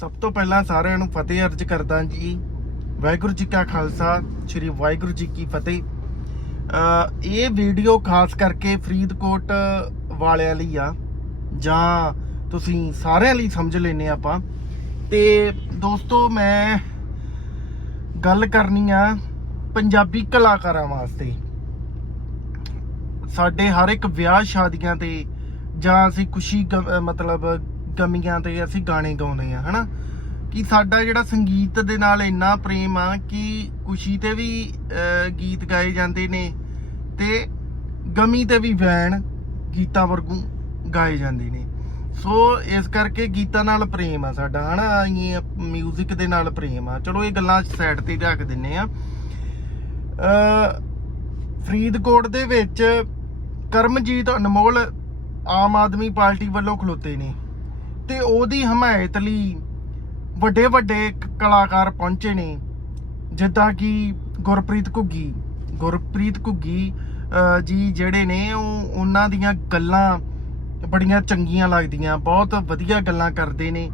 ਸਭ ਤੋਂ ਪਹਿਲਾਂ ਸਾਰਿਆਂ ਨੂੰ ਫਤਿਹ ਅਰਜ ਕਰਦਾ ਜੀ। ਵਾਹਿਗੁਰੂ ਜੀ ਕਾ ਖਾਲਸਾ, ਸ੍ਰੀ ਵਾਹਿਗੁਰੂ ਜੀ ਕੀ ਫਤਿਹ। ਇਹ ਵੀਡੀਓ ਖਾਸ ਕਰਕੇ ਫਰੀਦਕੋਟ ਵਾਲਿਆਂ ਲਈ ਆ, ਜਾਂ ਤੁਸੀਂ ਸਾਰਿਆਂ ਲਈ ਸਮਝ ਲੈਨੇ ਆਪਾਂ। ਤੇ ਦੋਸਤੋ, ਮੈਂ ਗੱਲ ਕਰਨੀ ਆ ਪੰਜਾਬੀ ਕਲਾਕਾਰਾਂ ਵਾਸਤੇ। ਸਾਡੇ ਹਰ ਇੱਕ ਵਿਆਹ ਸ਼ਾਦੀਆਂ ਤੇ ਜਾਂ ਅਸੀਂ ਖੁਸ਼ੀ ਗ- ਮਤਲਬ ਗਮੀਆਂ ਤੇ ਅਸੀਂ ਗਾਣੇ ਗਾਉਂਦੇ ਆ ਹਨਾ? ਕਿ ਸਾਡਾ ਜਿਹੜਾ ਸੰਗੀਤ ਦੇ ਨਾਲ ਇੰਨਾ ਪ੍ਰੇਮ ਆ ਕਿ ਖੁਸ਼ੀ ਤੇ ਵੀ ਗੀਤ ਗਾਏ ਜਾਂਦੇ ਨੇ ਤੇ ਗਮੀ ਤੇ ਵੀ ਵੈਣ ਗੀਤਾਂ ਵਰਗੂ ਗਾਏ ਜਾਂਦੇ ਨੇ। ਸੋ ਇਸ ਕਰਕੇ ਗੀਤਾਂ ਨਾਲ ਪ੍ਰੇਮ ਆ ਸਾਡਾ, ਹਨਾ? ਇਹ 뮤직 ਦੇ ਨਾਲ ਪ੍ਰੇਮ ਆ। ਚਲੋ ਇਹ ਗੱਲਾਂ ਸਾਈਡ ਤੇ ਰੱਖ ਦਿੰਨੇ ਆ। ਫਰੀਦਕੋਟ ਦੇ ਵਿੱਚ ਕਰਮਜੀਤ ਅਨਮੋਲ ਆਮ ਆਦਮੀ ਪਾਰਟੀ ਵੱਲੋਂ ਖਲੋਤੇ ਨੇ। ਤੇ ਉਹਦੀ ਹਮਾਇਤ ਲਈ ਵੱਡੇ ਵੱਡੇ ਕ- ਕਲਾਕਾਰ ਪਹੁੰਚੇ ਨੇ, ਜਿੱਦਾਂ ਕਿ ਗੁਰਪ੍ਰੀਤ ਘੁੱਗੀ। ਗੁਰਪ੍ਰੀਤ ਘੁੱਗੀ ਜੀ ਜਿਹੜੇ ਨੇ ਉਹ ਉਹਨਾਂ ਦੀਆਂ ਗੱਲਾਂ ਬੜੀਆਂ ਚੰਗੀਆਂ ਲੱਗਦੀਆਂ, ਬਹੁਤ ਵਧੀਆ ਗੱਲਾਂ ਕਰਦੇ ਨੇ।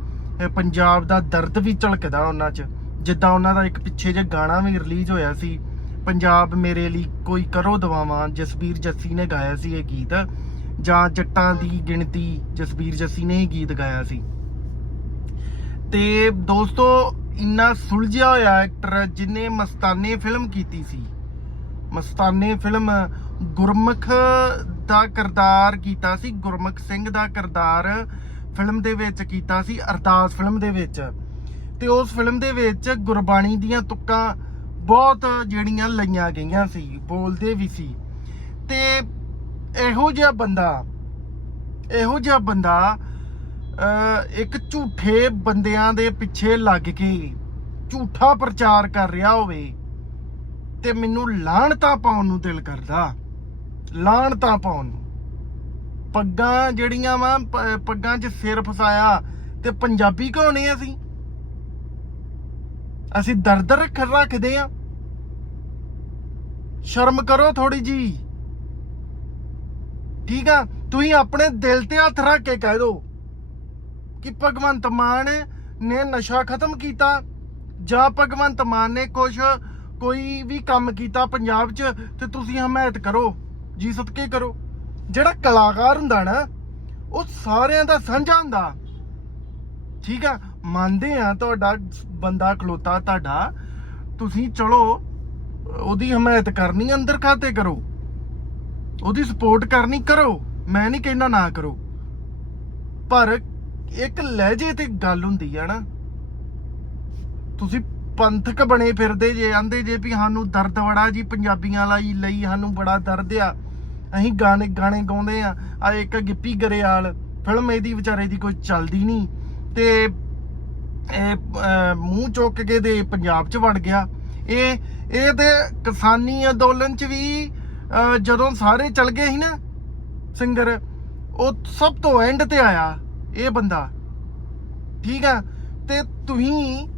ਪੰਜਾਬ ਦਾ ਦਰਦ ਵੀ ਝਲਕਦਾ ਉਹਨਾਂ 'ਚ, ਜਿੱਦਾਂ ਉਹਨਾਂ ਦਾ ਇੱਕ ਪਿੱਛੇ ਜੇ ਗਾਣਾ ਵੀ ਰਿਲੀਜ਼ ਹੋਇਆ ਸੀ, ਪੰਜਾਬ ਮੇਰੇ ਲਈ ਕੋਈ ਕਰੋ ਦਵਾਵਾਂ ਜਸਬੀਰ ਜੱਸੀ ਨੇ ਗਾਇਆ ਸੀ ਇਹ ਗੀਤ। ਜਾਂ ਜੱਟਾਂ ਦੀ ਗਿਣਤੀ ਜਸਬੀਰ ਜੱਸੀ ਨੇ ਹੀ ਗੀਤ ਗਾਇਆ ਸੀ। ਤੇ ਦੋਸਤੋ, ਇੰਨਾ ਸੁਲਝਿਆ ਹੋਇਆ ਐਕਟਰ ਜਿਨੇ ਮਸਤਾਨੇ ਫਿਲਮ ਕੀਤੀ ਸੀ। ਮਸਤਾਨੇ ਫਿਲਮ ਗੁਰਮੁਖ ਦਾ ਕਿਰਦਾਰ ਕੀਤਾ ਸੀ, ਗੁਰਮੁਖ ਸਿੰਘ ਦਾ ਕਿਰਦਾਰ ਫਿਲਮ ਦੇ ਵਿੱਚ ਕੀਤਾ ਸੀ, ਅਰਦਾਸ ਫਿਲਮ ਦੇ ਵਿੱਚ। ਤੇ ਉਸ ਫਿਲਮ ਦੇ ਵਿੱਚ ਗੁਰਬਾਣੀ ਦੀਆਂ ਤੁੱਕਾਂ ਬਹੁਤ ਜਿਹੜੀਆਂ ਲਈਆਂ ਗਈਆਂ ਸੀ, ਬੋਲਦੇ ਵੀ ਸੀ। ਇਹੋ ਜਿਹਾ ਬੰਦਾ, ਇਹੋ ਜਿਹਾ ਬੰਦਾ ਇੱਕ ਝੂਠੇ ਬੰਦਿਆਂ ਦੇ ਪਿੱਛੇ ਲੱਗ ਕੇ ਝੂਠਾ ਪ੍ਰਚਾਰ ਕਰ ਰਿਹਾ ਹੋਵੇ ਤੇ ਮੈਨੂੰ ਲਾਹਣਤਾ ਪਾਉਣ ਨੂੰ ਦਿਲ ਕਰਦਾ ਲਾਹਣਤਾ ਪਾਉਣ ਨੂੰ। ਪੱਗਾਂ ਜਿਹੜੀਆਂ ਵਾ ਪੱਗਾਂ 'ਚ ਸਿਰ ਫਸਾਇਆ ਤੇ ਪੰਜਾਬੀ ਕਹਾਉਣੇ ਅਸੀਂ? ਅਸੀਂ ਦਰਦ ਰੱਖ, ਰੱਖਦੇ ਆ। ਸ਼ਰਮ ਕਰੋ ਥੋੜੀ ਜੀ ਠੀਕ ਆ? ਤੁਸੀਂ ਆਪਣੇ ਦਿਲ ਤੇ ਹੱਥ ਰੱਖ ਕੇ ਕਹਿ ਦਿਓ ਕਿ ਭਗਵੰਤ ਮਾਨ ਨੇ ਨਸ਼ਾ ਖਤਮ ਕੀਤਾ ਜਾਂ ਭਗਵੰਤ ਮਾਨ ਨੇ ਕੁਝ ਕੋਈ ਵੀ ਕੰਮ ਕੀਤਾ ਪੰਜਾਬ 'ਚ ਤੇ ਤੁਸੀਂ ਹਮਾਇਤ ਕਰੋ, ਜੀ ਸਦਕੇ ਕਰੋ। ਜਿਹੜਾ ਕਲਾਕਾਰ ਹੁੰਦਾ ਨਾ, ਉਹ ਸਾਰਿਆਂ ਦਾ ਸਾਂਝਾ ਹੁੰਦਾ। ਠੀਕ ਆ? ਮੰਨਦੇ ਆ ਤੁਹਾਡਾ ਬੰਦਾ ਖਲੋਤਾ ਤੁਹਾਡਾ, ਤੁਸੀਂ ਚਲੋ, ਉਹਦੀ ਹਮਾਇਤ ਕਰਨੀ ਅੰਦਰ ਖਾਤੇ ਕਰੋ। ਉਹਦੀ ਸਪੋਰਟ ਕਰਨੀ ਕਰੋ। ਮੈਂ ਨਹੀਂ ਕਹਿੰਦਾ ਨਾ ਕਰੋ। ਪਰ ਇੱਕ ਲਹਿਜੇ ਤੇ ਗੱਲ ਹੁੰਦੀ ਆ ਨਾ। ਤੁਸੀਂ ਪੰਥਕ ਬਣੇ ਫਿਰਦੇ ਜੇ, ਆਂਦੇ ਜੇ ਵੀ ਸਾਨੂੰ ਦਰਦ ਬੜਾ ਜੀ, ਪੰਜਾਬੀਆਂ ਲਈ ਲਈ ਸਾਨੂੰ ਬੜਾ ਦਰਦ ਆ। ਅਸੀਂ ਗਾਣੇ ਗਾਣੇ ਗਾਉਂਦੇ ਆ। ਆ ਇੱਕ ਗਿੱਪੀ ਗਰੇਵਾਲ, ਫਿਲਮ ਇਹਦੀ ਵਿਚਾਰੇ ਦੀ ਕੋਈ ਚੱਲਦੀ ਨਹੀਂ। ਤੇ ਇਹ ਮੂੰਹ ਚੁੱਕ ਕੇ ਦੇ ਪੰਜਾਬ 'ਚ ਵੜ ਗਿਆ। ਇਹ ਇਹ ਤੇ ਕਿਸਾਨੀ ਅੰਦੋਲਨ 'ਚ ਵੀ ਜਦੋਂ ਸਾਰੇ ਚਲ ਗਏ ਸੀ ਨਾ ਸਿੰਗਰ ਉਹ ਸਭ ਤੋਂ ਐਂਡ ਤੇ ਆਇਆ ਇਹ ਬੰਦਾ। ਠੀਕ ਆ? ਤੇ ਤੁਸੀਂ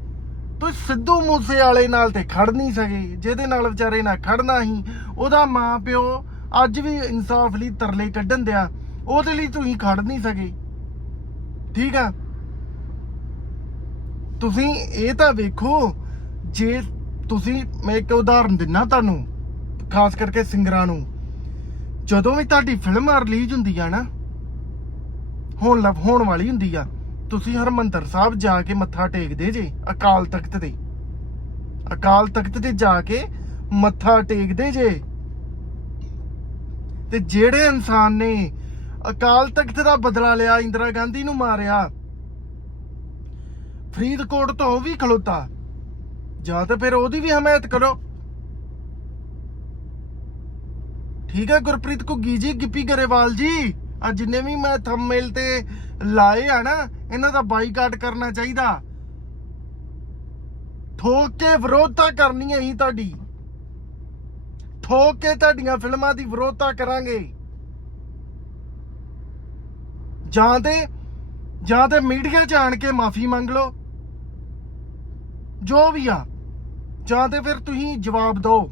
ਤੁਸੀਂ ਸਿੱਧੂ ਮੂਸੇ ਵਾਲੇ ਨਾਲ ਤੇ ਖੜ ਨਹੀਂ ਸਕੇ, ਜਿਹਦੇ ਨਾਲ ਵਿਚਾਰੇ ਨਾਲ ਖੜਨਾ ਹੀ ਉਹਦਾ ਮਾਂ ਪਿਓ ਅੱਜ ਵੀ ਇਨਸਾਫ ਲਈ ਤਰਲੇ ਕੱਢਣ ਦਿਆ, ਉਹਦੇ ਲਈ ਤੁਸੀਂ ਖੜ ਨਹੀਂ ਸਕੇ। ਠੀਕ ਆ? ਤੁਸੀਂ ਇਹ ਤਾਂ ਵੇਖੋ, ਜੇ ਤੁਸੀਂ, ਮੈਂ ਇੱਕ ਉਦਾਹਰਨ ਦਿੰਨਾ ਤੁਹਾਨੂੰ। ਖਾਸ ਕਰਕੇ ਸਿੰਗਰਾਂ ਨੂੰ, ਜਦੋਂ ਵੀ ਤੁਹਾਡੀ ਫਿਲਮ ਰਿਲੀਜ਼ ਹੁੰਦੀ ਆ ਨਾ, ਹੋਣ ਲੱਗ ਹੋਣ ਵਾਲੀ ਹੁੰਦੀ ਆ, ਤੁਸੀਂ ਹਰਮੰਦਰ ਸਾਹਿਬ ਜਾ ਕੇ ਮੱਥਾ ਟੇਕਦੇ ਜੇ, ਅਕਾਲ ਤਖਤ ਤੇ। ਅਕਾਲ ਤਖਤ ਤੇ ਜਾ ਕੇ ਮੱਥਾ ਟੇਕਦੇ ਜੇ। ਤੇ ਜਿਹੜੇ ਇਨਸਾਨ ਨੇ ਅਕਾਲ ਤਖਤ ਦਾ ਬਦਲਾ ਲਿਆ, ਇੰਦਰਾ ਗਾਂਧੀ ਨੂੰ ਮਾਰਿਆ, ਫਰੀਦਕੋਟ ਤੋਂ ਉਹ ਵੀ ਖਲੋਤਾ। ਜਾਂ ਤਾਂ ਫਿਰ ਉਹਦੀ ਵੀ ਹਮਾਇਤ ਕਰੋ। ਠੀਕ ਹੈ ਗੁਰਪ੍ਰੀਤ ਘੁੱਗੀ ਜੀ, ਗਿੱਪੀ ਗਰੇਵਾਲ ਜੀ। ਆ ਜਿੰਨੇ ਵੀ ਮੈਂ ਥੰਬਨੇਲ ਤੇ ਲਾਏ ਆ ਨਾ, ਇਹਨਾਂ ਦਾ ਬਾਈਕਾਟ ਕਰਨਾ ਚਾਹੀਦਾ। ਠੋਕ ਕੇ ਵਿਰੋਧਤਾ ਕਰਨੀ ਹੈ ਹੀ ਤੁਹਾਡੀ। ਠੋਕ ਕੇ ਤੁਹਾਡੀਆਂ ਫਿਲਮਾਂ ਦੀ ਵਿਰੋਧਤਾ ਕਰਾਂਗੇ। ਜਾਂ ਤੇ ਜਾਂ ਤੇ ਮੀਡੀਆ 'ਚ ਆਣ ਕੇ ਮਾਫੀ ਮੰਗ ਲਓ। ਜੋ ਵੀ ਆ। ਜਾਂ ਤੇ ਫਿਰ ਤੁਸੀਂ ਜਵਾਬ ਦਿਓ।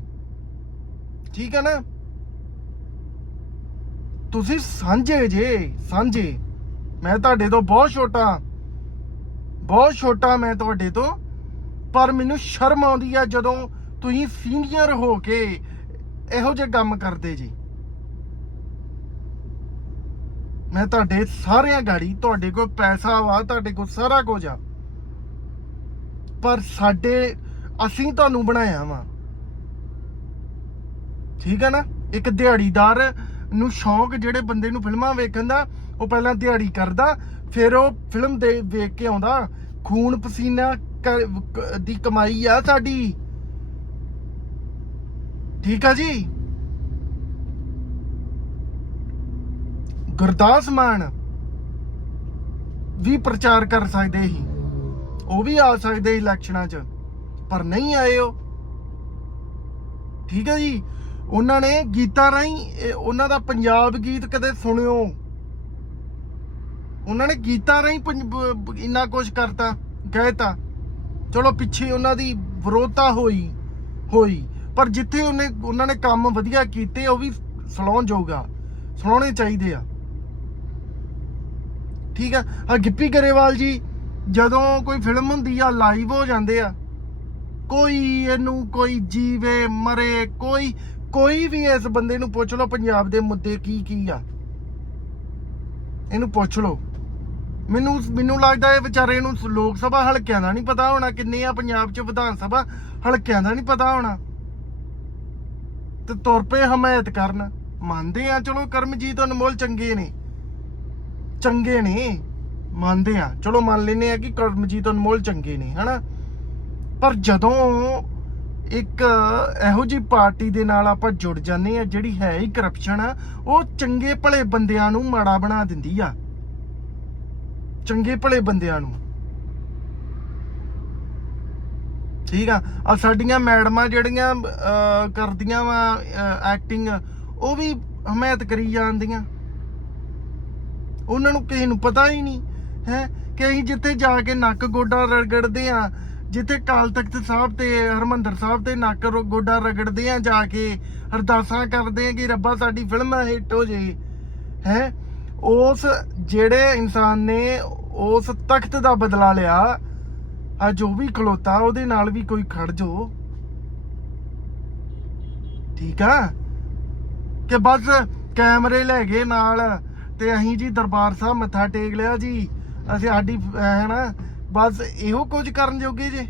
ਠੀਕ ਹੈ ਨਾ? ਤੁਸੀਂ ਸਾਂਝੇ ਜੇ, ਸਾਂਝੇ। ਮੈਂ ਤੁਹਾਡੇ ਤੋਂ ਬਹੁਤ ਛੋਟਾ ਬਹੁਤ ਛੋਟਾ ਮੈਂ ਤੁਹਾਡੇ ਤੋਂ। ਪਰ ਮੈਨੂੰ ਸ਼ਰਮ ਆਉਂਦੀ ਆ ਜਦੋਂ ਤੁਸੀਂ ਸੀਨੀਅਰ ਹੋ ਕੇ ਇਹੋ ਜਿਹੇ ਕੰਮ ਕਰਦੇ ਜੀ। ਮੈਂ ਤੁਹਾਡੇ ਸਾਰਿਆਂ ਗਾੜੀ, ਤੁਹਾਡੇ ਕੋਲ ਪੈਸਾ ਵਾ, ਤੁਹਾਡੇ ਕੋਲ ਸਾਰਾ ਕੁਝ ਆ। ਪਰ ਸਾਡੇ, ਅਸੀਂ ਤੁਹਾਨੂੰ ਬਣਾਇਆ ਵਾ। ਠੀਕ ਹੈ ਨਾ? ਇੱਕ ਦਿਹਾੜੀਦਾਰ ਨੂੰ ਸ਼ੌਂਕ ਜਿਹੜੇ ਬੰਦੇ ਨੂੰ ਫਿਲਮਾਂ ਵੇਖਣ ਦਾ, ਉਹ ਪਹਿਲਾਂ ਦਿਹਾੜੀ ਕਰਦਾ, ਫਿਰ ਉਹ ਫਿਲਮ ਦੇ ਵੇਖ ਕੇ ਆਉਂਦਾ, ਖੂਨ ਪਸੀਨਾ ਦੀ ਕਮਾਈ ਆ ਸਾਡੀ। ਠੀਕ ਆ ਜੀ? ਗੁਰਦਾਸ ਮਾਨ ਵੀ ਪ੍ਰਚਾਰ ਕਰ ਸਕਦੇ ਸੀ। ਉਹ ਵੀ ਆ ਸਕਦੇ ਇਲੈਕਸ਼ਨਾਂ 'ਚ, ਪਰ ਨਹੀਂ ਆਏ ਉਹ। ਠੀਕ ਹੈ ਜੀ? ਉਹਨਾਂ ਨੇ ਗੀਤਾਂ ਰਾਹੀਂ ਉਹਨਾਂ ਦਾ ਪੰਜਾਬ ਗੀਤ ਕਦੇ ਸੁਣਿਓ। ਉਹਨਾਂ ਨੇ ਗੀਤਾਂ ਰਾਹੀਂ ਇੰਨਾ ਕੁਝ ਕਰਤਾ, ਕਹਿਤਾ। ਚਲੋ ਪਿੱਛੇ ਉਹਨਾਂ ਦੀ ਵਿਰੋਧਤਾ ਹੋਈ ਹੋਈ। ਪਰ ਜਿੱਥੇ ਉਹਨੇ, ਉਹਨਾਂ ਨੇ ਕੰਮ ਵਧੀਆ ਕੀਤੇ, ਉਹ ਵੀ ਸਲਾਉਣ ਜੋਗਾ ਸੁਣਾਉਣੇ ਚਾਹੀਦੇ ਆ। ਠੀਕ ਆ? ਆ ਗਿੱਪੀ ਗਰੇਵਾਲ ਜੀ, ਜਦੋਂ ਕੋਈ ਫਿਲਮ ਹੁੰਦੀ ਆ ਲਾਈਵ ਹੋ ਜਾਂਦੇ ਆ। ਕੋਈ ਇਹਨੂੰ ਕੋਈ ਜੀਵੇ, ਮਰੇ, ਕੋਈ ਕੋਈ ਵੀ ਇਸ ਬੰਦੇ ਨੂੰ ਪੁੱਛ ਲਓ ਪੰਜਾਬ ਦੇ ਮੁੱਦੇ ਕੀ ਕੀ ਆ। ਇਹਨੂੰ ਪੁੱਛ ਲਓ। ਮੈਨੂੰ ਮੈਨੂੰ ਲੱਗਦਾ ਇਹ ਵਿਚਾਰੇ ਨੂੰ ਲੋਕ ਸਭਾ ਹਲਕਿਆਂ ਦਾ ਨਹੀਂ ਪਤਾ ਹੋਣਾ ਕਿੰਨੇ ਆ ਪੰਜਾਬ 'ਚ ਵਿਧਾਨ ਸਭਾ ਹਲਕਿਆਂ ਦਾ ਨਹੀਂ ਪਤਾ ਹੋਣਾ। ਤੇ ਤੁਰ ਪਏ ਹਮਾਇਤ ਕਰਨ। ਮੰਨਦੇ ਆ, ਚਲੋ ਕਰਮਜੀਤ ਅਨਮੋਲ ਚੰਗੇ ਨੇ। ਚੰਗੇ ਨੇ। ਮੰਨਦੇ ਆ। ਚਲੋ ਮੰਨ ਲੈਨੇ ਆ ਕਿ ਕਰਮਜੀਤ ਅਨਮੋਲ ਚੰਗੇ ਨੇ, ਹਨਾ? ਪਰ ਜਦੋਂ ਇੱਕ ਇਹੋ ਜੀ ਪਾਰਟੀ ਦੇ ਨਾਲ ਆਪਾਂ ਜੁੜ ਜਾਂਦੇ ਆ ਜਿਹੜੀ ਹੈ ਹੀ ਕਰਪਸ਼ਨ ਆ ਉਹ ਚੰਗੇ ਭਲੇ ਬੰਦਿਆਂ ਨੂੰ ਮਾੜਾ ਬਣਾ ਦਿੰਦੀ ਆ। ਚੰਗੇ ਭਲੇ ਬੰਦਿਆਂ ਨੂੰ। ਠੀਕ ਆ? ਆ ਸਾਡੀਆਂ ਮੈਡਮਾਂ ਜਿਹੜੀਆਂ ਅਹ, ਕਰਦੀਆਂ ਵਾ ਐਕਟਿੰਗ ਉਹ ਵੀ ਹਮਾਇਤ ਕਰੀ ਜਾਂਦੀਆਂ। ਉਹਨਾਂ ਨੂੰ ਕਿਸੇ ਨੂੰ ਪਤਾ ਹੀ ਨਹੀਂ ਹੈ? ਕਿ ਅਸੀਂ ਜਿੱਥੇ ਜਾ ਕੇ ਨੱਕ ਗੋਡਾ ਰਗੜਦੇ ਆ ਜਿੱਥੇ ਕਾਲ ਤਖਤ ਸਾਹਿਬ ਤੇ ਹਰਮੰਦਰ ਸਾਹਿਬ ਤੇ ਨੱਕ ਗੋਡਾ ਰਗੜਦੇ ਆ ਜਾ ਕੇ, ਅਰਦਾਸਾਂ ਕਰਦੇ ਆ ਕਿ ਰੱਬਾ ਸਾਡੀ ਫਿਲਮ ਹਿੱਟ ਹੋ ਜੇ ਹੈ? ਉਸ ਜਿਹੜੇ ਇਨਸਾਨ ਨੇ ਉਸ ਤਖਤ ਦਾ ਬਦਲਾ ਲਿਆ ਆ ਜੋ ਵੀ ਖਲੋਤਾ, ਉਹਦੇ ਨਾਲ ਵੀ ਕੋਈ ਖੜ ਜੋ। ਠੀਕ ਆ? ਕਿ ਬਸ ਕੈਮਰੇ ਲੈ ਗਏ ਨਾਲ, ਤੇ ਅਸੀਂ ਜੀ ਦਰਬਾਰ ਸਾਹਿਬ ਮੱਥਾ ਟੇਕ ਲਿਆ ਜੀ। ਅਸੀਂ ਸਾਡੀ ਹੈ ਨਾ ਬਸ ਇਹੋ ਕੁਝ ਕਰਨ ਜੋਗੇ ਜੇ।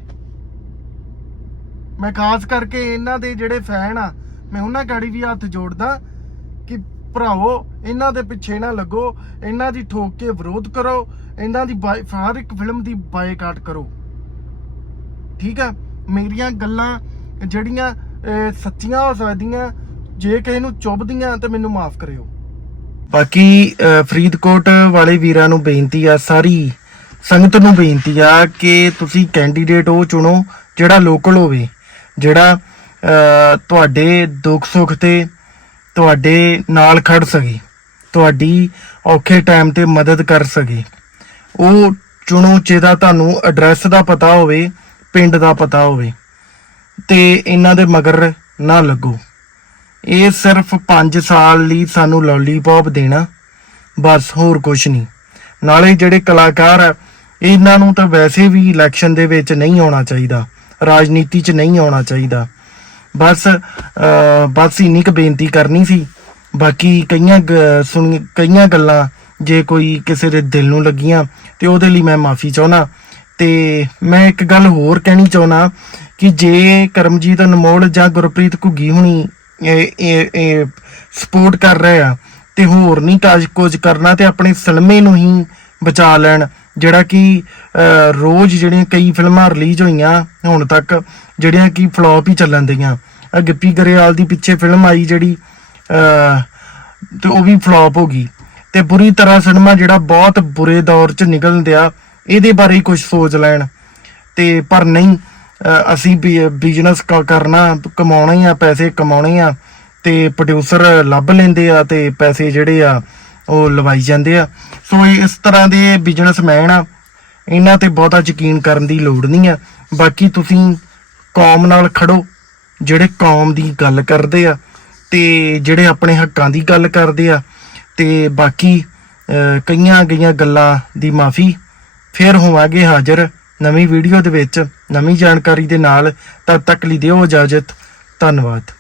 ਮੈਂ ਖਾਸ ਕਰਕੇ ਇਹਨਾਂ ਦੇ ਜਿਹੜੇ ਫੈਨ ਆ, ਮੈਂ ਉਹਨਾਂ ਗਾੜੀ ਵੀ ਹੱਥ ਜੋੜਦਾ ਕਿ ਭਰਾਵੋ, ਇਹਨਾਂ ਦੇ ਪਿੱਛੇ ਨਾ ਲੱਗੋ, ਇਹਨਾਂ ਦੀ ਠੋਕ ਕੇ ਵਿਰੋਧ ਕਰੋ, ਇਹਨਾਂ ਦੀ ਹਰ ਇੱਕ ਫਿਲਮ ਦੀ ਬਾਈਕਾਟ ਕਰੋ। ਠੀਕ ਆ? ਮੇਰੀਆਂ ਗੱਲਾਂ ਜਿਹੜੀਆਂ ਸੱਚੀਆਂ ਹੋ ਸਕਦੀਆਂ, ਜੇ ਕਿਸੇ ਨੂੰ ਚੁੱਭਦੀਆਂ ਤੇ ਮੈਨੂੰ ਮਾਫ ਕਰਿਓ। ਬਾਕੀ ਫਰੀਦਕੋਟ ਵਾਲੇ ਵੀਰਾਂ ਨੂੰ ਬੇਨਤੀ ਆ, ਸਾਰੀ ਸੰਗਤ ਨੂੰ ਬੇਨਤੀ ਆ ਕਿ ਤੁਸੀਂ ਕੈਂਡੀਡੇਟ ਉਹ ਚੁਣੋ ਜਿਹੜਾ ਲੋਕਲ ਹੋਵੇ ਜਿਹੜਾ ਅਹ, ਤੁਹਾਡੇ ਦੁੱਖ ਸੁੱਖ ਤੇ ਤੁਹਾਡੇ ਨਾਲ ਖੜ ਸਕੇ ਤੁਹਾਡੀ ਔਖੇ ਟਾਈਮ ਤੇ ਮਦਦ ਕਰ ਸਕੇ। ਉਹ ਚੁਣੋ ਜਿਹਦਾ ਤੁਹਾਨੂੰ ਐਡਰੈਸ ਦਾ ਪਤਾ ਹੋਵੇ ਪਿੰਡ ਦਾ ਪਤਾ ਹੋਵੇ ਤੇ ਇਹਨਾਂ ਦੇ ਮਗਰ ਨਾ ਲੱਗੋ। ਇਹ ਸਿਰਫ 5 ਸਾਲ ਲਈ ਸਾਨੂੰ ਲੋਲੀਪੌਪ ਦੇਣਾ ਬਸ ਹੋਰ ਕੁਝ ਨਹੀਂ। ਨਾਲੇ ਜਿਹੜੇ ਕਲਾਕਾਰ ਆ ਇਹਨਾਂ ਨੂੰ ਤਾਂ ਵੈਸੇ ਵੀ ਇਲੈਕਸ਼ਨ ਦੇ ਵਿੱਚ ਨਹੀਂ ਆਉਣਾ ਚਾਹੀਦਾ, ਰਾਜਨੀਤੀ 'ਚ ਨਹੀਂ ਆਉਣਾ ਚਾਹੀਦਾ। ਬਸ ਬਸ ਇੰਨੀ ਕੁ ਬੇਨਤੀ ਕਰਨੀ ਸੀ। ਬਾਕੀ ਕਈਆਂ ਸੁਣ, ਕਈਆਂ ਗੱਲਾਂ ਜੇ ਕੋਈ ਕਿਸੇ ਦੇ ਦਿਲ ਨੂੰ ਲੱਗੀਆਂ ਤੇ ਉਹਦੇ ਲਈ ਮੈਂ ਮਾਫੀ ਚਾਹਣਾ ਤੇ ਮੈਂ ਇੱਕ ਗੱਲ ਹੋਰ ਕਹਿਣੀ ਚਾਹਣਾ ਕਿ ਜੇ ਕਰਮਜੀਤ ਅਨਮੋਲ ਜਾਂ ਗੁਰਪ੍ਰੀਤ ਘੁੱਗੀ ਹੁਣੀ ਇਹ ਸਪੋਰਟ ਕਰ ਰਹੇ ਆ ਤੇ ਹੋਰ ਨਹੀਂ ਕਾਜ ਕੁਝ ਕਰਨਾ ਤੇ ਆਪਣੇ ਸਿਨੇਮੇ ਨੂੰ ਹੀ ਬਚਾ ਲੈਣ ਜਿਹੜਾ ਕਿ ਰੋਜ਼ ਜਿਹੜੀਆਂ ਕਈ ਫਿਲਮਾਂ ਰਿਲੀਜ਼ ਹੋਈਆਂ ਹੁਣ ਤੱਕ, ਜਿਹੜੀਆਂ ਕਿ ਫਲॉप ਹੀ ਚੱਲਣ ਦੀਆਂ ਆ ਗਿੱਪੀ ਗਰੇਵਾਲ ਦੀ ਪਿੱਛੇ ਫਿਲਮ ਆਈ ਜਿਹੜੀ ਤੇ ਉਹ ਵੀ ਫਲॉप ਹੋ ਗਈ। ਤੇ ਬੁਰੀ ਤਰ੍ਹਾਂ ਸਿਨੇਮਾ ਜਿਹੜਾ ਬਹੁਤ ਬੁਰੇ ਦੌਰ 'ਚ ਨਿਕਲਣ ਦਿਆ, ਇਹਦੇ ਬਾਰੇ ਕੁਝ ਸੋਚ ਲੈਣ। ਤੇ ਪਰ ਨਹੀਂ ਅਸੀਂ ਬਿਜ਼ਨਸ ਕਰਨਾ, ਕਮਾਉਣਾ ਹੀ ਆ, ਪੈਸੇ ਕਮਾਉਣੇ ਆ, ਤੇ ਪ੍ਰੋਡਿਊਸਰ ਲੱਭ ਲੈਂਦੇ ਆ ਤੇ ਪੈਸੇ ਜਿਹੜੇ ਆ ਉਹ ਲਵਾਈ ਜਾਂਦੇ ਆ। ਸੋ ਇਸ ਤਰ੍ਹਾਂ ਦੇ ਬਿਜ਼ਨਸਮੈਨ ਆ। ਇਹਨਾਂ ਤੇ ਬਹੁਤਾ ਯਕੀਨ ਕਰਨ ਦੀ ਲੋੜ ਨਹੀਂ ਆ। ਬਾਕੀ ਤੁਸੀਂ ਕੌਮ ਨਾਲ ਖੜੋ, ਜਿਹੜੇ ਕੌਮ ਦੀ ਗੱਲ ਕਰਦੇ ਆ ਤੇ ਜਿਹੜੇ ਆਪਣੇ ਹੱਕਾਂ ਦੀ ਗੱਲ ਕਰਦੇ ਆ ਤੇ ਬਾਕੀ ਕਈਆਂ ਗਈਆਂ ਗੱਲਾਂ ਦੀ ਮਾਫੀ ਫੇਰ ਹੋਵਾਂਗੇ ਹਾਜ਼ਰ ਨਵੀਂ ਵੀਡੀਓ ਦੇ ਵਿੱਚ। ਨਵੀਂ ਜਾਣਕਾਰੀ ਦੇ ਨਾਲ ਤਦ ਤੱਕ ਲਈ ਦਿਓ ਇਜਾਜ਼ਤ। ਧੰਨਵਾਦ।